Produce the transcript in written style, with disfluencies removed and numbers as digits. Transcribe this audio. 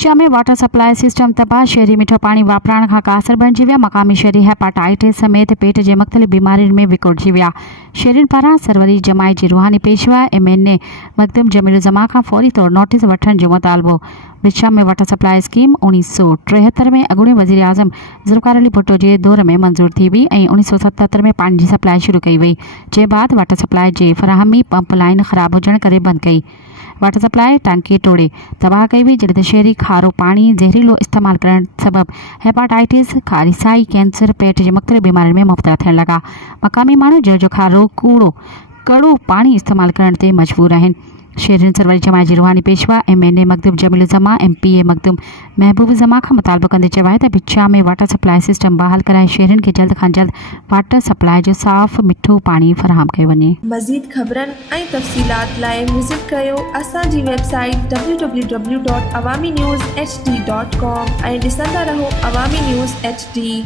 विचा में water supply system तबाह, शहरी मिठो पानी वापराइण खां कासर बणिजी विया। मक़ामी शहरी हेपाटाइटिस समेत पेट जे मुख़्तलिफ़ बीमारियुनि में विकोड़जी विया। शहरियुनि पारां सरवरी जमाई जी रूहानी पेशवा MNA मखदूम जमीलुज़्ज़मा खां फौरी तौर नोटिस वठण जो मुतालबो। विचा में वाटर सप्लाई स्कीम 1973 में अॻूणे वज़ीर आज़म ज़ुल्फ़िकार अली भुट्टो जे दौर में मंज़ूर थी हुई ऐं 1977 में पानी जी सप्लाई शुरू कई वई, जे बाद वाटर सप्लाई जी फ़राहमी पंप लाइन ख़राब हुजण करे बंदि कई। वाटर सप्लाई टांकी तोड़े तबाह कई हुई, जॾहिं त शहरी खारो पानी ज़हरीलो इस्तेमाल करण सबब हेपाटाइटिस, खारिसाई, कैंसर, पेट जी मुख़्तलिफ़ बीमारियुनि में मुब्तला थियण लगा। मक़ामी माण्हू जो खारो कड़ो पानी इस्तेमाल करण ते मजबूर आहिनि। शहरियुनि सरवरी जमाई जी रूहानी पेशवा MNA मखदूम जमीलुज़्ज़मा MPA मखदूम महबूबुज़्ज़मा खां मुतालबो कंदे चयो आहे त विचा में वाटर सप्लाई सिस्टम बहाल कराए शहरियुनि खे जल्द खां जल्द वाटर सप्लाई जो साफ़ मिठो पानी फ़राहम कयो वञे। मज़ीद ख़बरनि ऐं तफ़सीलात लाइ विज़िट कयो असांजी वेबसाइट www.awamiNewsHD.com ऐं ॾिसंदा रहो अवामी न्यूज़ HD।